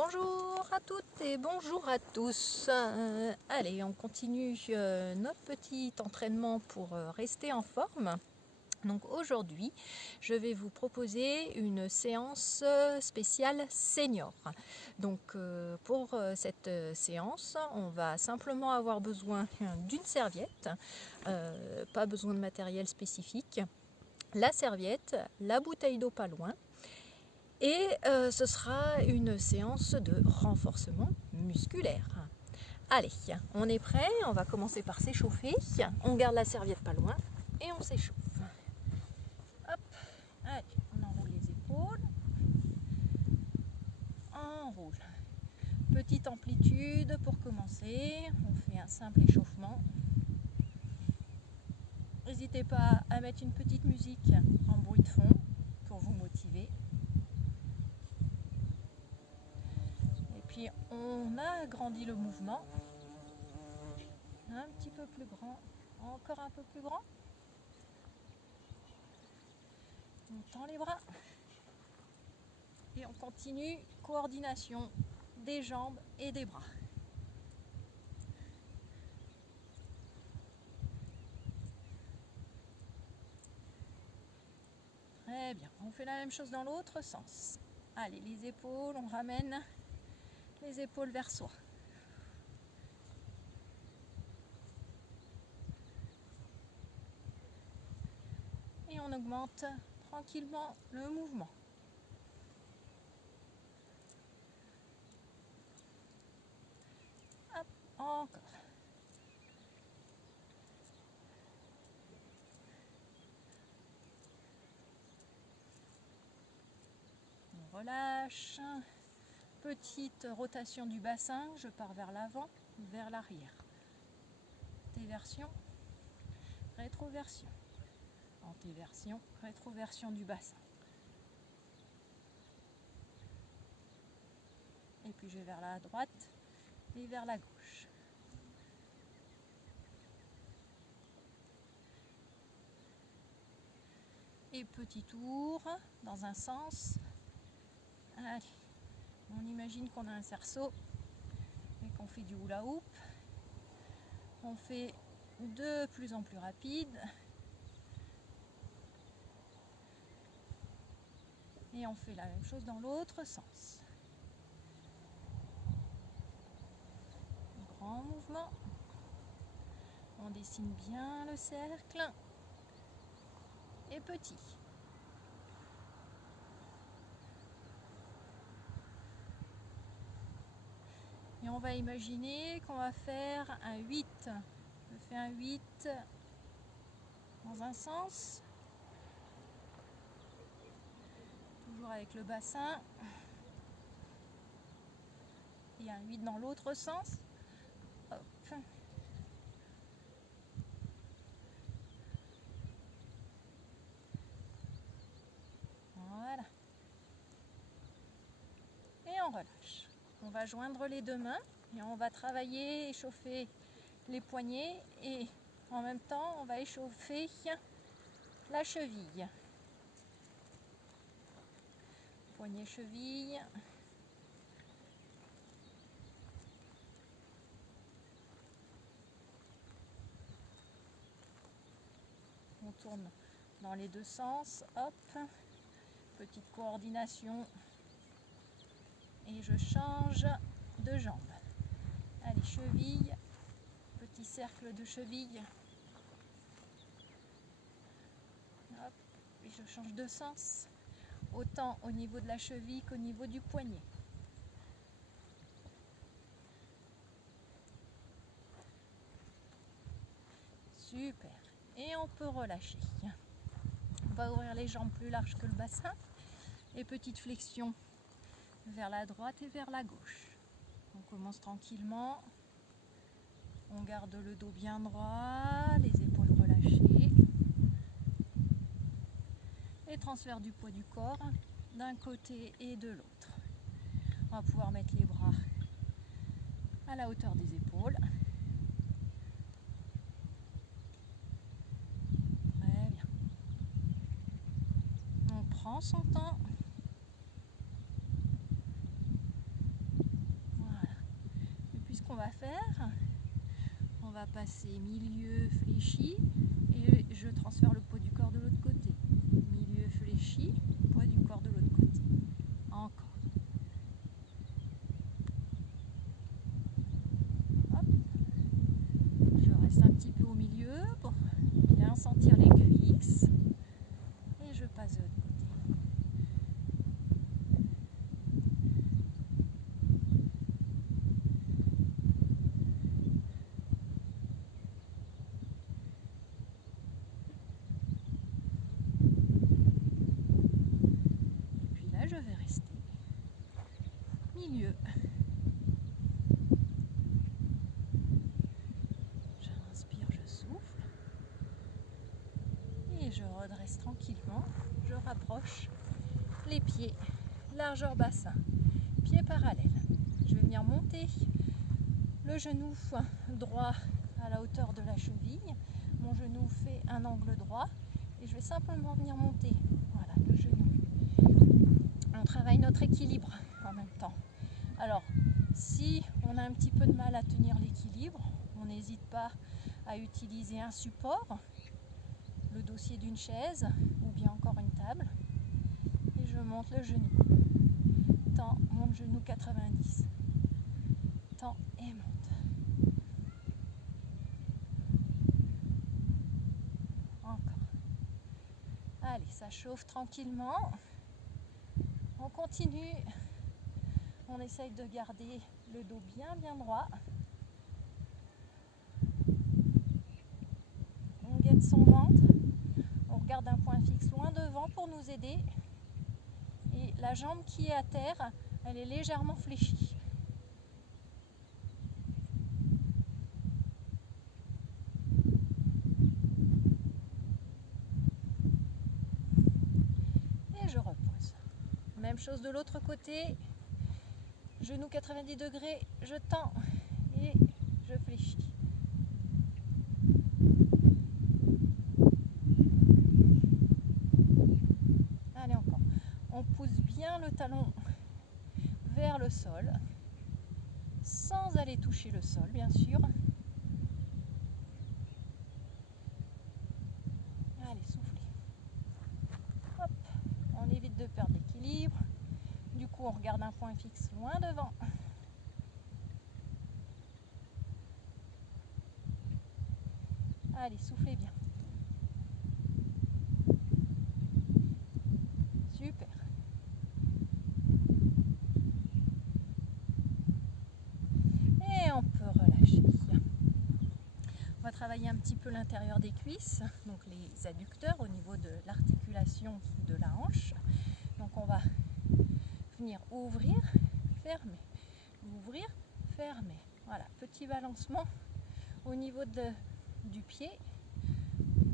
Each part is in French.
Bonjour à toutes et bonjour à tous. Allez, on continue notre petit entraînement pour rester en forme. Donc aujourd'hui, je vais vous proposer une séance spéciale senior. Donc pour cette séance, on va simplement avoir besoin d'une serviette, pas besoin de matériel spécifique, la serviette, la bouteille d'eau pas loin. Et ce sera une séance de renforcement musculaire. Allez, on est prêt, on va commencer par s'échauffer. On garde la serviette pas loin et on s'échauffe. Hop, allez, on enroule les épaules. On enroule. Petite amplitude pour commencer. On fait un simple échauffement. N'hésitez pas à mettre une petite musique en bruit de fond pour vous motiver. Puis on a agrandi le mouvement, un petit peu plus grand, encore un peu plus grand. On tend les bras et on continue, coordination des jambes et des bras. Très bien, on fait la même chose dans l'autre sens. Allez, les épaules, on ramène les épaules vers soi. Et on augmente tranquillement le mouvement. Hop, encore. On relâche. Petite rotation du bassin, je pars vers l'avant, vers l'arrière. Antéversion, rétroversion. Antéversion, rétroversion du bassin. Et puis je vais vers la droite et vers la gauche. Et petit tour dans un sens. Allez, on imagine qu'on a un cerceau et qu'on fait du hula hoop. On fait de plus en plus rapide. Et on fait la même chose dans l'autre sens. Grand mouvement. On dessine bien le cercle. Et petit. Et on va imaginer qu'on va faire un 8. Je fais un 8 dans un sens. Toujours avec le bassin. Et un 8 dans l'autre sens. Hop. Voilà. Et on relâche. On va joindre les deux mains et on va travailler, échauffer les poignets et en même temps on va échauffer la cheville. Poignet, cheville. On tourne dans les deux sens. Hop. Petite coordination. Et je change de jambe. Allez, cheville. Petit cercle de cheville. Hop. Et je change de sens. Autant au niveau de la cheville qu'au niveau du poignet. Super. Et on peut relâcher. On va ouvrir les jambes plus larges que le bassin. Et petite flexion vers la droite et vers la gauche. On commence tranquillement. On garde le dos bien droit, les épaules relâchées. Et transfert du poids du corps d'un côté et de l'autre. On va pouvoir mettre les bras à la hauteur des épaules. Très bien. On prend son temps. qu'on va faire, on va passer milieu fléchi et je transfère le poids du corps de l'autre côté. Milieu fléchi, poids du corps de l'autre côté. Encore. Hop. Je reste un petit peu au milieu pour bien sentir les cuisses et je passe de l'autre côté. Je vais rester milieu. J'inspire, je souffle et je redresse tranquillement. Je rapproche les pieds, largeur bassin, pieds parallèles. Je vais venir monter le genou droit à la hauteur de la cheville. Mon genou fait un angle droit et je vais simplement venir monter. Voilà, le genou. On travaille notre équilibre en même temps. Alors, si on a un petit peu de mal à tenir l'équilibre, on n'hésite pas à utiliser un support, le dossier d'une chaise ou bien encore une table. Et je monte le genou. Tends, monte genou 90. Tends et monte. Encore. Allez, ça chauffe tranquillement. On continue. On essaye de garder le dos bien droit. On guette son ventre. On regarde un point fixe loin devant pour nous aider. Et la jambe qui est à terre, elle est légèrement fléchie. Et je repose. Même chose de l'autre côté. Genou 90 degrés, je tends et je fléchis. Allez, encore. On pousse bien le talon vers le sol, sans aller toucher le sol, bien sûr. Allez, soufflez. Hop, on évite de perdre l'équilibre. Du coup, on regarde un point fixe loin devant. Allez, soufflez bien. Super. Et on peut relâcher. On va travailler un petit peu l'intérieur des cuisses, donc les adducteurs au niveau de l'articulation de la hanche. Donc on va venir ouvrir, fermer, ouvrir, fermer. Voilà, petit balancement au niveau du pied.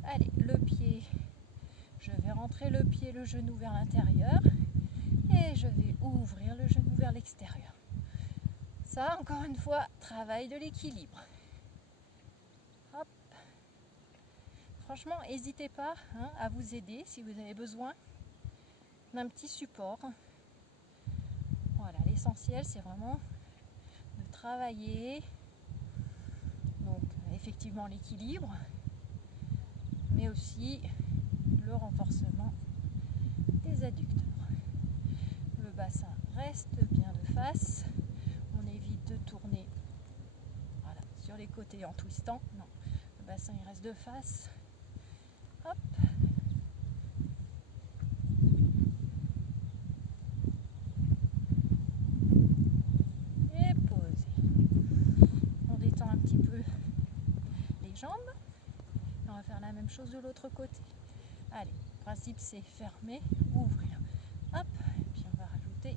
Allez, le pied, je vais rentrer le pied, le genou vers l'intérieur et je vais ouvrir le genou vers l'extérieur. Ça, encore une fois, travail de l'équilibre. Hop. Franchement, n'hésitez pas à vous aider si vous avez besoin d'un petit support. Voilà, l'essentiel, c'est vraiment de travailler donc effectivement l'équilibre, mais aussi le renforcement des adducteurs. Le bassin reste bien de face. On évite de tourner voilà, sur les côtés en twistant. Non, le bassin il reste de face. Hop. Et posez. On détend un petit peu les jambes. On va faire la même chose de l'autre côté. Allez, le principe c'est fermer, ouvrir. Hop, et puis on va rajouter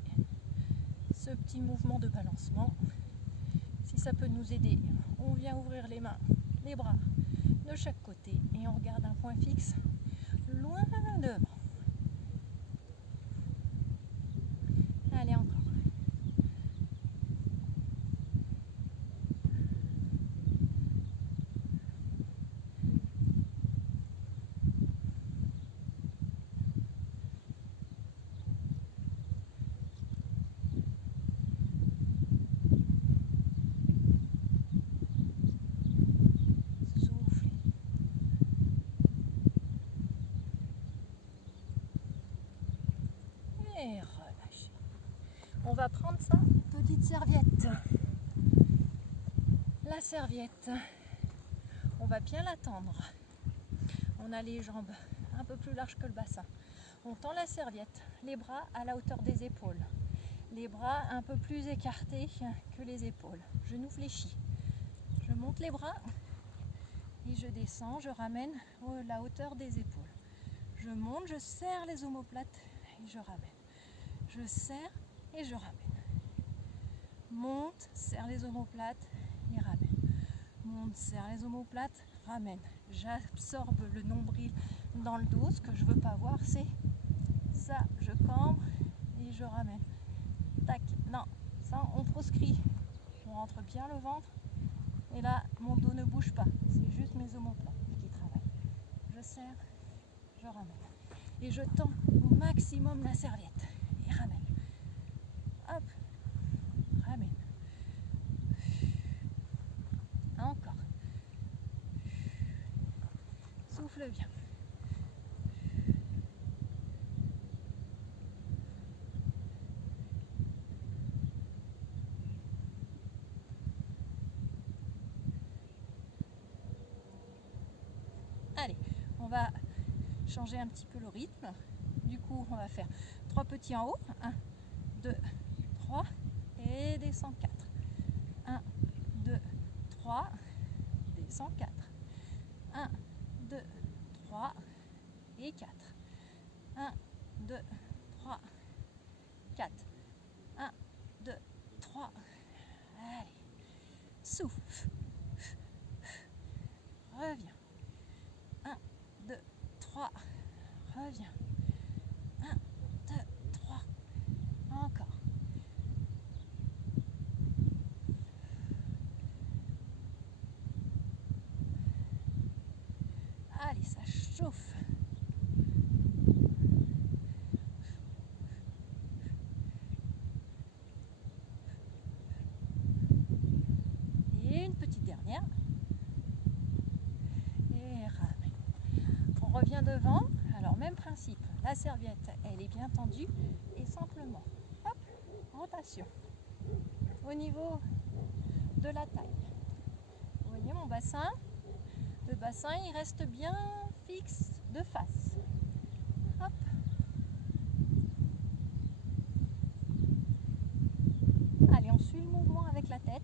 ce petit mouvement de balancement. Si ça peut nous aider, on vient ouvrir les mains, les bras de chaque côté et on regarde un point fixe loin devant. Allez, encore. On va prendre ça, petite serviette. La serviette, on va bien la tendre. On a les jambes un peu plus larges que le bassin. On tend la serviette, les bras à la hauteur des épaules. Les bras un peu plus écartés que les épaules. Genoux fléchis. Je monte les bras et je descends, je ramène à la hauteur des épaules. Je monte, je serre les omoplates et je ramène. Je serre et je ramène. Monte, serre les omoplates et ramène. Monte, serre les omoplates, ramène. J'absorbe le nombril dans le dos. Ce que je ne veux pas voir, c'est ça. Je cambre et je ramène. Tac, non, ça on proscrit. On rentre bien le ventre. Et là, mon dos ne bouge pas. C'est juste mes omoplates qui travaillent. Je serre, je ramène. Et je tends au maximum la serviette. Et ramène. Hop, ramène. Encore. Souffle bien. Allez, on va changer un petit peu le rythme. Du coup, on va faire 3 petits en haut. 1, 2, 3 et descend 4. 1, 2, 3, descend 4. 1, 2, 3 et 4. 1, 2, 3, 4. 1, 2, 3. Allez, souffle. Reviens. 1, 2, 3. Reviens. 1, 2, 3. Encore. Allez, ça chauffe. Et une petite dernière. Et ramène. On revient devant. Alors, même principe. La serviette, elle est bien tendue. Et simplement, hop, rotation. Au niveau de la taille. Vous voyez mon bassin? Le bassin, il reste bien fixe de face. Hop. Allez, on suit le mouvement avec la tête.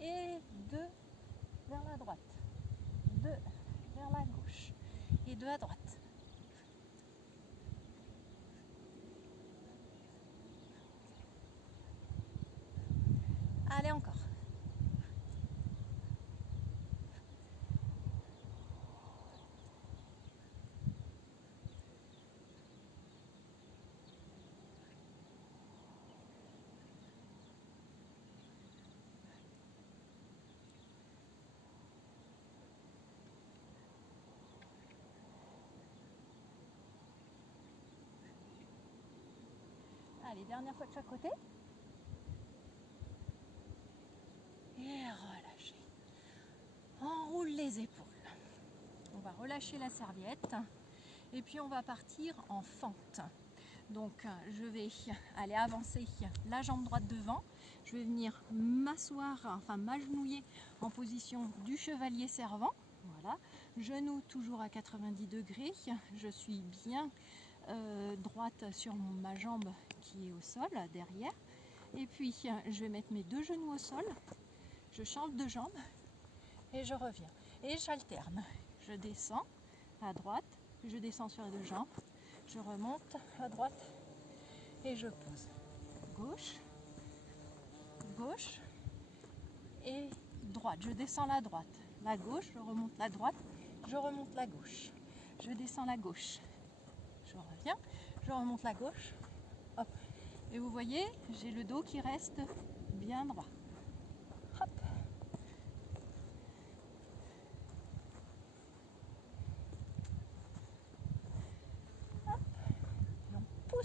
Et 2 vers la droite. 2 vers la gauche. Et 2 à droite. Allez, encore. Allez, dernière fois de chaque côté. Et relâchez. Enroule les épaules. On va relâcher la serviette. Et puis on va partir en fente. Donc je vais aller avancer la jambe droite devant. Je vais venir m'asseoir, enfin m'agenouiller en position du chevalier servant. Voilà. Genoux toujours à 90 degrés. Je suis bien droite sur ma jambe qui est au sol derrière. Et puis je vais mettre mes 2 genoux au sol. Je change de jambe et je reviens. Et j'alterne. Je descends à droite, je descends sur les 2 jambes. Je remonte à droite et je pose. Gauche, gauche et droite. Je descends la droite. La gauche, je remonte la droite, je remonte la gauche. Je descends la gauche. Je reviens, je remonte la gauche. Hop. Et vous voyez, j'ai le dos qui reste bien droit. Hop.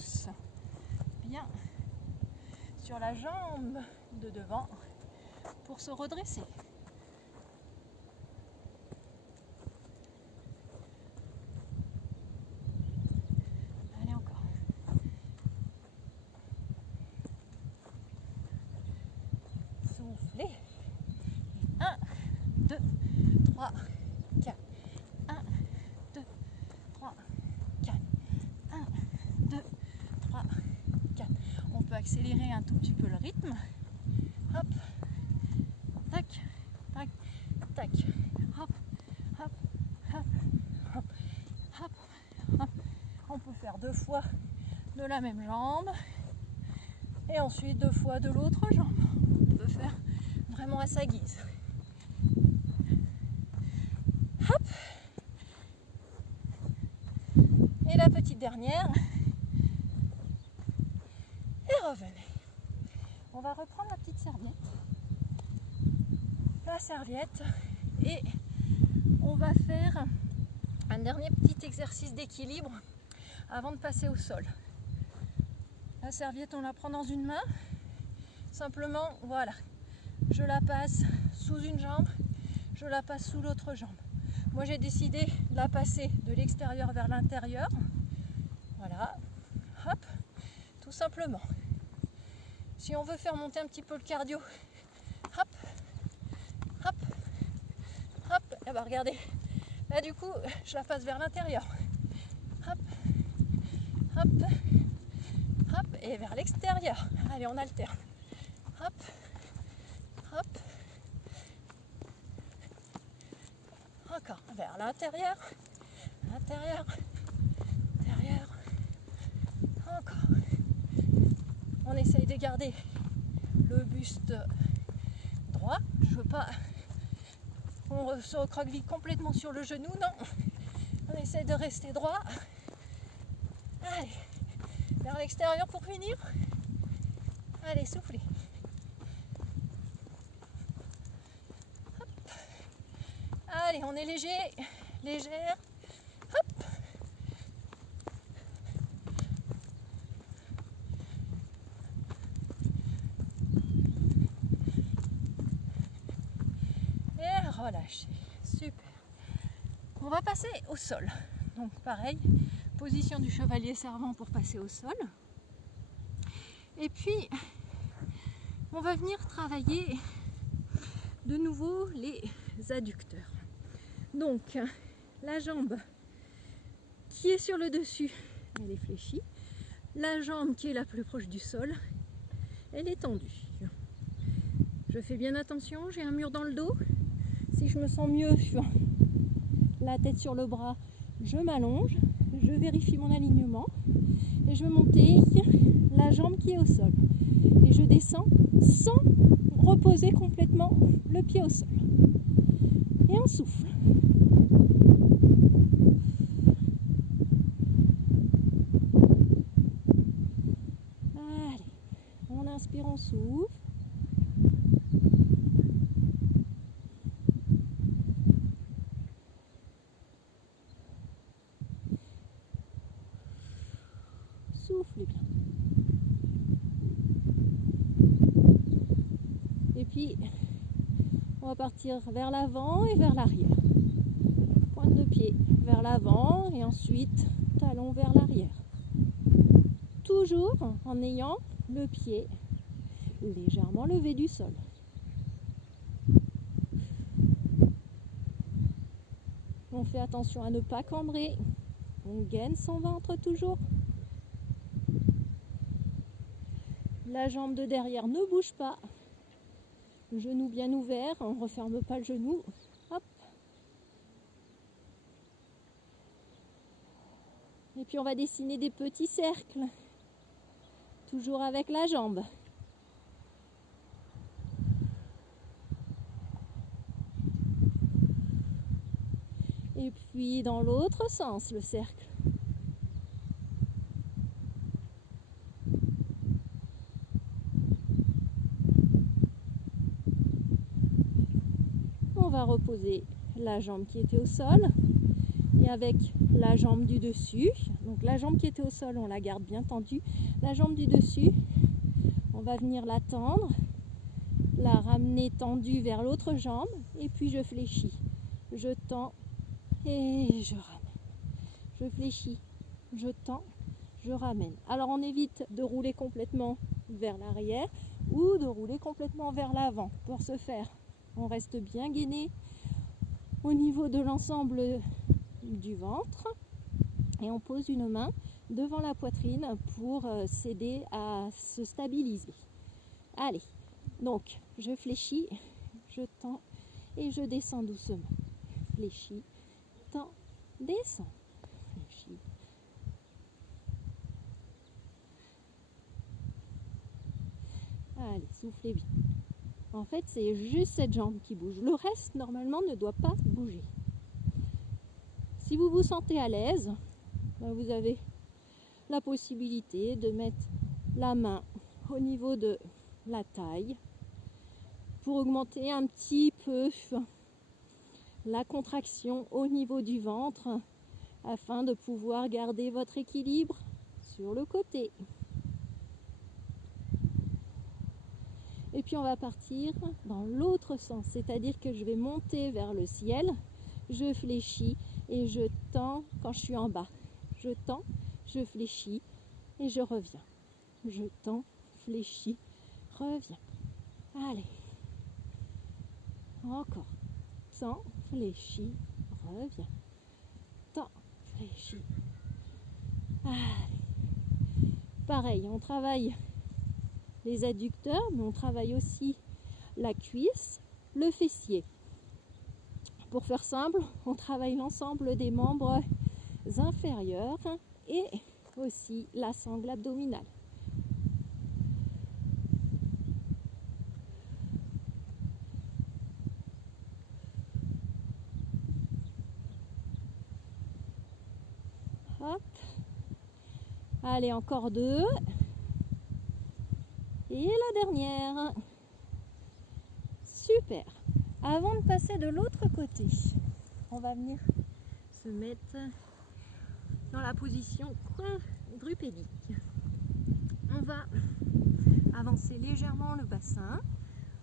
pousse bien sur la jambe de devant pour se redresser. Allez, encore. Soufflez. 1, 2, 3, 4. 1, 2, 3, 4. 1, 2, 3, 4. On peut accélérer un tout petit peu le rythme. Hop. Tac, tac, tac. Hop, hop, hop, hop, hop, hop. On peut faire 2 fois de la même jambe. Et ensuite 2 fois de l'autre jambe. On peut faire vraiment à sa guise. Hop. Et la petite dernière. Et revenez. On va reprendre la petite serviette. La serviette. Et on va faire un dernier petit exercice d'équilibre avant de passer au sol. La serviette, on la prend dans une main. Simplement, voilà. Je la passe sous une jambe. Je la passe sous l'autre jambe. Moi, j'ai décidé de la passer de l'extérieur vers l'intérieur. Voilà. Hop. Tout simplement. Si on veut faire monter un petit peu le cardio, hop, hop, hop, et ben regardez, là du coup, je la passe vers l'intérieur, hop, hop, hop, et vers l'extérieur. Allez, on alterne, hop, hop, encore, vers l'intérieur, intérieur, intérieur, encore. On essaye de garder le buste droit. Je veux pas qu'on se recroqueville complètement sur le genou, non. On essaye de rester droit. Allez, vers l'extérieur pour finir. Allez, soufflez. Hop. Allez, on est léger, légère. Hop. Relâchez, super. On va passer au sol. Donc pareil, position du chevalier servant pour passer au sol. Et puis, on va venir travailler de nouveau les adducteurs. Donc, la jambe qui est sur le dessus, elle est fléchie. La jambe qui est la plus proche du sol, elle est tendue. Je fais bien attention, j'ai un mur dans le dos. Si je me sens mieux, la tête sur le bras, je m'allonge, je vérifie mon alignement et je vais monter la jambe qui est au sol. Et je descends sans reposer complètement le pied au sol. Et on souffle. Allez, on inspire, on souffle. Soufflez bien. Et puis, on va partir vers l'avant et vers l'arrière. Pointe de pied vers l'avant et ensuite talon vers l'arrière. Toujours en ayant le pied légèrement levé du sol. On fait attention à ne pas cambrer. On gaine son ventre toujours. La jambe de derrière ne bouge pas. Le genou bien ouvert, on ne referme pas le genou. Hop. Et puis on va dessiner des petits cercles. Toujours avec la jambe. Et puis dans l'autre sens, le cercle. On va reposer la jambe qui était au sol et avec la jambe du dessus. Donc la jambe qui était au sol, on la garde bien tendue. La jambe du dessus, on va venir la tendre, la ramener tendue vers l'autre jambe et puis je fléchis. Je tends et je ramène. Je fléchis, je tends, je ramène. Alors on évite de rouler complètement vers l'arrière ou de rouler complètement vers l'avant. Pour ce faire, on reste bien gainé au niveau de l'ensemble du ventre et on pose une main devant la poitrine pour s'aider à se stabiliser. Allez, donc je fléchis, je tends et je descends doucement. Fléchis, tends, descends. Fléchis. Allez, soufflez bien. En fait, c'est juste cette jambe qui bouge. Le reste, normalement, ne doit pas bouger. Si vous vous sentez à l'aise, vous avez la possibilité de mettre la main au niveau de la taille pour augmenter un petit peu la contraction au niveau du ventre afin de pouvoir garder votre équilibre sur le côté. Et puis on va partir dans l'autre sens, c'est-à-dire que je vais monter vers le ciel, je fléchis et je tends quand je suis en bas. Je tends, je fléchis et je reviens. Je tends, fléchis, reviens. Allez. Encore. Tends, fléchis, reviens. Tends, fléchis. Allez. Pareil, on travaille les adducteurs, mais on travaille aussi la cuisse, le fessier. Pour faire simple, on travaille l'ensemble des membres inférieurs et aussi la sangle abdominale. Hop. Allez, encore 2. Et la dernière. Super. Avant de passer de l'autre côté, on va venir se mettre dans la position quadrupédique. On va avancer légèrement le bassin.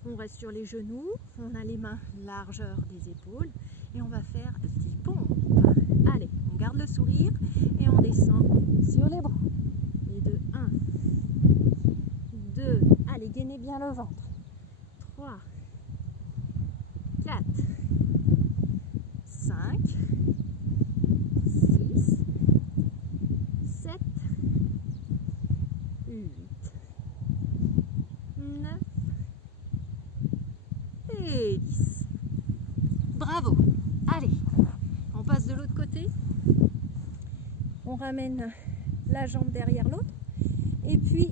On reste sur les genoux. On a les mains largeur des épaules. Et on va faire 10 pompes. Allez, on garde le sourire et on descend sur les bras. Et de 1, 2, allez, gainez bien le ventre. 3, 4, 5, 6, 7, 8, 9 et 10. Bravo. Allez, on passe de l'autre côté. On ramène la jambe derrière l'autre. Et puis,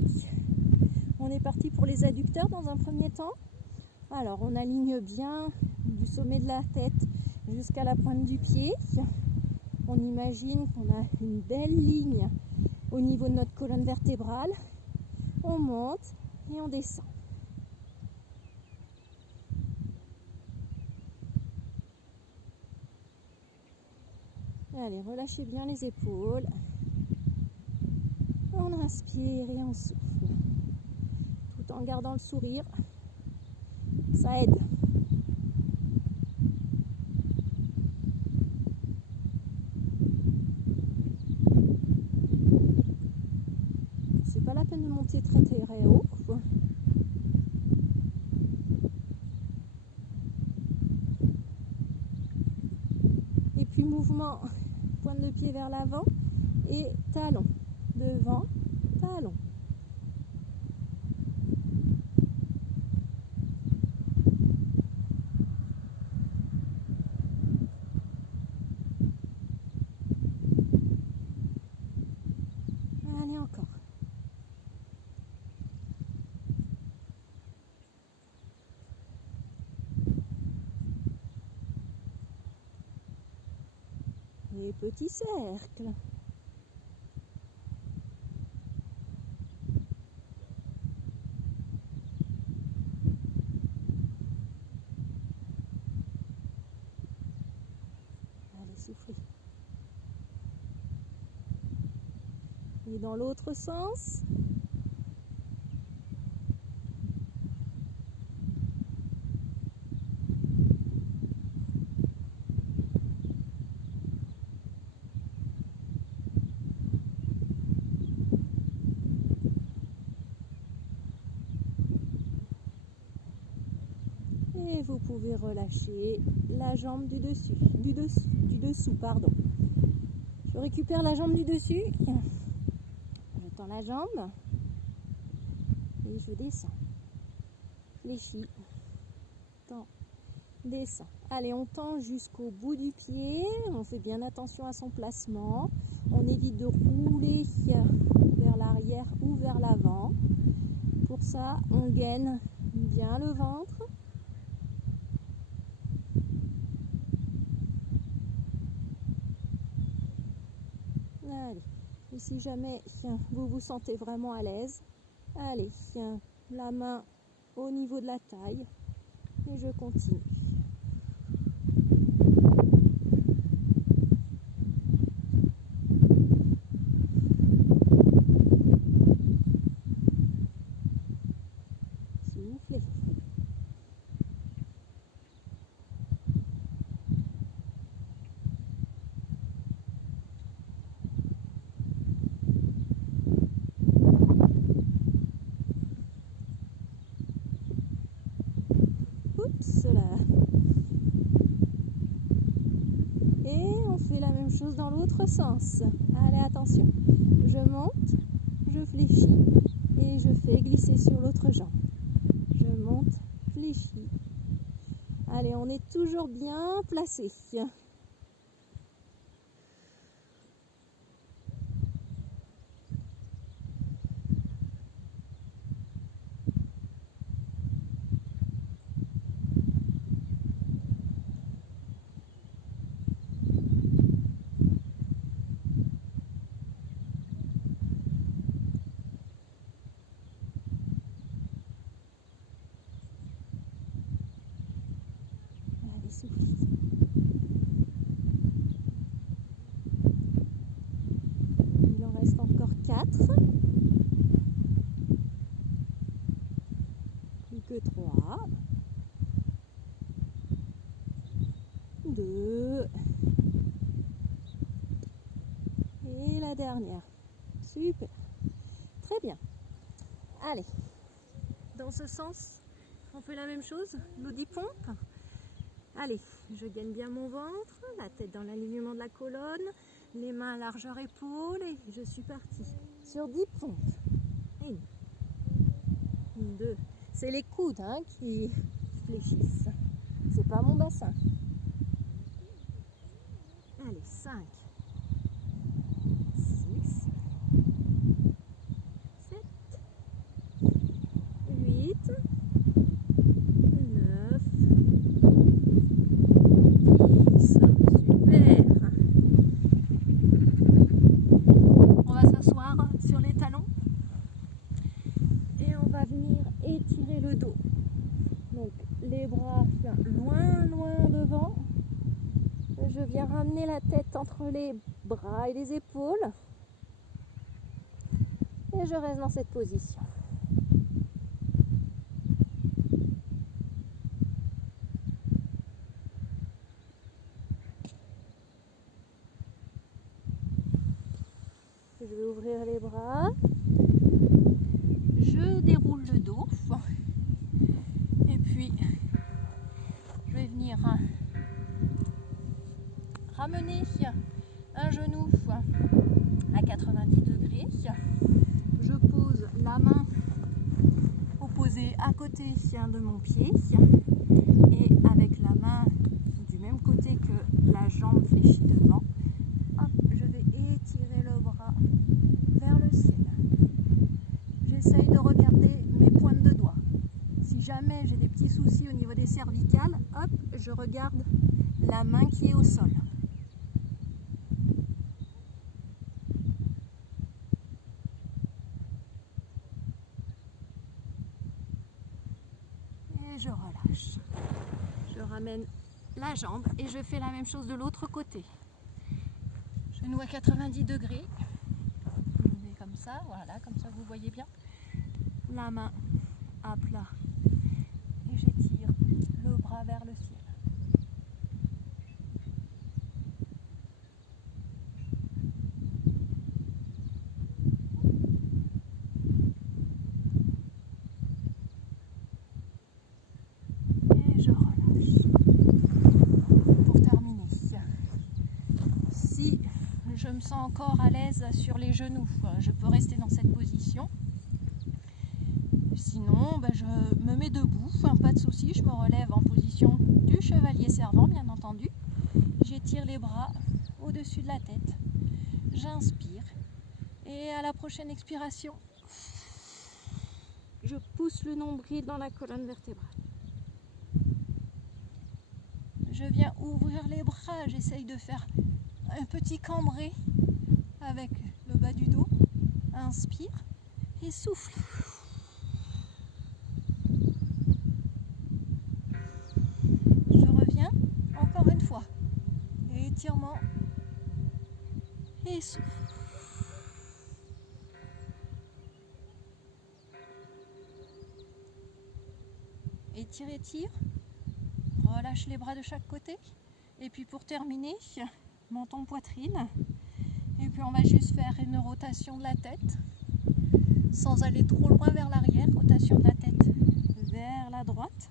on est parti pour les adducteurs dans un premier temps. Alors, on aligne bien du sommet de la tête jusqu'à la pointe du pied. On imagine qu'on a une belle ligne au niveau de notre colonne vertébrale. On monte et on descend. Allez, relâchez bien les épaules. On inspire et on souffle. Tout en gardant le sourire. Ça aide. C'est pas la peine de monter très très haut. Et puis mouvement, pointe de pied vers l'avant et talon. Devant, talon. Allez, encore. Et petit cercle. Allez, soufflez. Et dans l'autre sens. Et vous pouvez relâcher la jambe du dessous, pardon. Je récupère la jambe du dessus, je tends la jambe et je descends. Fléchis, tends, descends. Allez, on tend jusqu'au bout du pied, on fait bien attention à son placement. On évite de rouler vers l'arrière ou vers l'avant. Pour ça, on gaine bien le ventre. Allez, et si jamais vous vous sentez vraiment à l'aise, allez, la main au niveau de la taille et je continue. Soufflez. Oups là. Et on fait la même chose dans l'autre sens. Allez, attention. Je monte, je fléchis et je fais glisser sur l'autre jambe. Je monte, fléchis. Allez, on est toujours bien placé. Soufflez. Il en reste encore 4. Plus que 3. 2. Et la dernière. Super. Très bien. Allez. Dans ce sens, on fait la même chose. Nos 10 pompes. Allez, je gaine bien mon ventre, la tête dans l'alignement de la colonne, les mains à largeur épaule et je suis partie sur 10 pompes. 1, 2, c'est les coudes qui fléchissent, c'est pas mon bassin. Allez, 5, 6, 7, 8, 9, super. On va s'asseoir sur les talons et on va venir étirer le dos. Donc les bras loin devant. Je viens ramener la tête entre les bras et les épaules. Et je reste dans cette position. Je vais ouvrir les bras, je déroule le dos et puis je vais venir ramener un genou à 90 degrés. Je pose la main opposée à côté de mon pied et avec la main du même côté que la jambe fléchie devant. Hop, je vais étirer le bras vers le ciel. J'essaye de regarder mes pointes de doigts. Si jamais j'ai des petits soucis au niveau des cervicales, hop, je regarde la main qui est au sol. Et je relâche. Je ramène la jambe et je fais la même chose de l'autre côté. Genou à 90 degrés. ça, voilà, comme ça vous voyez bien. La main à plat et j'étire le bras vers le ciel. Et je relâche. Pour terminer, si je me sens encore à l'aise sur les genoux, je peux rester dans cette position. Sinon, je me mets debout, pas de souci, je me relève en position du chevalier servant, bien entendu. J'étire les bras au-dessus de la tête, j'inspire et à la prochaine expiration, je pousse le nombril dans la colonne vertébrale. Je viens ouvrir les bras, j'essaye de faire un petit cambré avec le bas du dos. Inspire et souffle. Je reviens encore une fois. Étirement et souffle. Étire, étire. Relâche les bras de chaque côté. Et puis pour terminer, menton poitrine. Et puis on va juste faire une rotation de la tête sans aller trop loin vers l'arrière. Rotation de la tête vers la droite.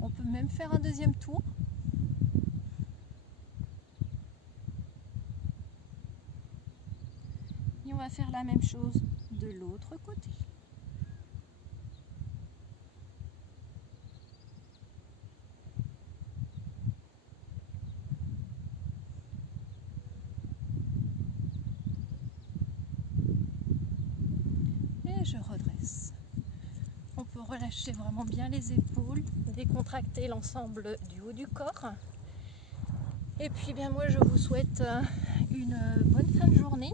On peut même faire un deuxième tour. Et on va faire la même chose de l'autre côté. Et je redresse. On peut relâcher vraiment bien les épaules, décontracter l'ensemble du haut du corps. Et puis moi je vous souhaite une bonne fin de journée.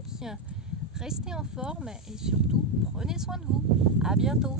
Restez en forme et surtout prenez soin de vous. À bientôt.